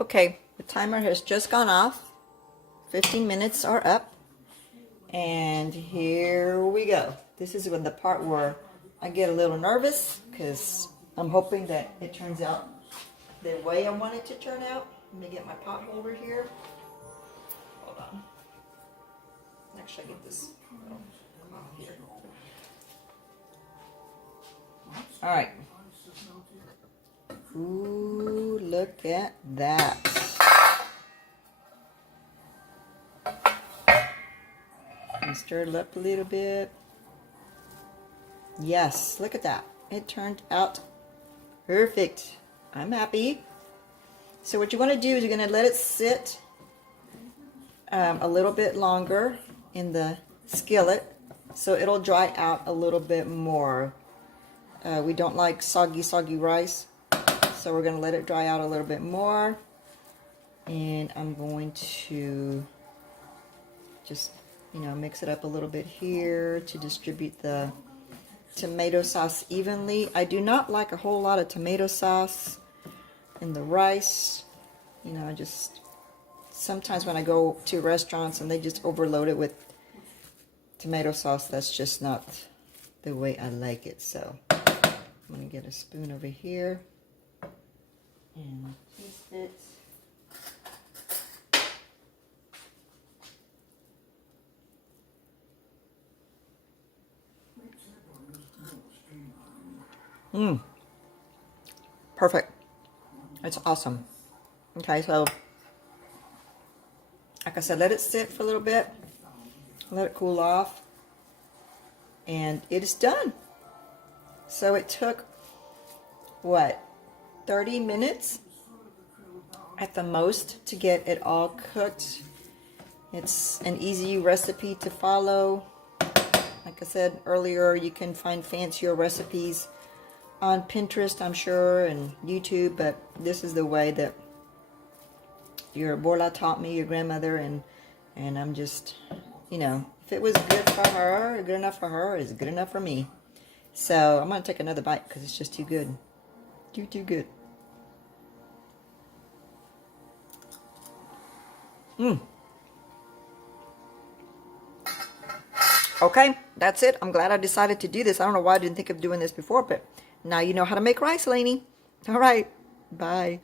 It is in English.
Okay, the timer has just gone off. 15 minutes are up. And here we go. This is when the part where I get a little nervous because I'm hoping that it turns out the way I want it to turn out. Let me get my pot holder here. Hold on. Actually, I get this little cloth here. All right. Ooh, look at that. And stir it up a little bit. Yes, look at that. It turned out perfect. I'm happy. So what you're going to do is you're going to let it sit a little bit longer in the skillet so it'll dry out a little bit more. We don't like soggy rice, so we're going to let it dry out a little bit more. And I'm going to just, mix it up a little bit here to distribute the tomato sauce evenly. I do not like a whole lot of tomato sauce in the rice. Just sometimes when I go to restaurants and they just overload it with tomato sauce, that's just not the way I like it. So I'm going to get a spoon over here and taste it. Perfect. It's awesome. Okay, so like I said, let it sit for a little bit. Let it cool off. And it is done. So it took, what, 30 minutes at the most to get it all cooked. It's an easy recipe to follow. Like I said earlier, you can find fancier recipes on Pinterest, I'm sure, and YouTube, but this is the way that your abuela taught me, your grandmother, and I'm just, if it was good for her, good enough for her, it's good enough for me. So I'm going to take another bite because it's just too good. Too good. Okay, that's it. I'm glad I decided to do this. I don't know why I didn't think of doing this before, but now you know how to make rice, Lainey. All right, bye.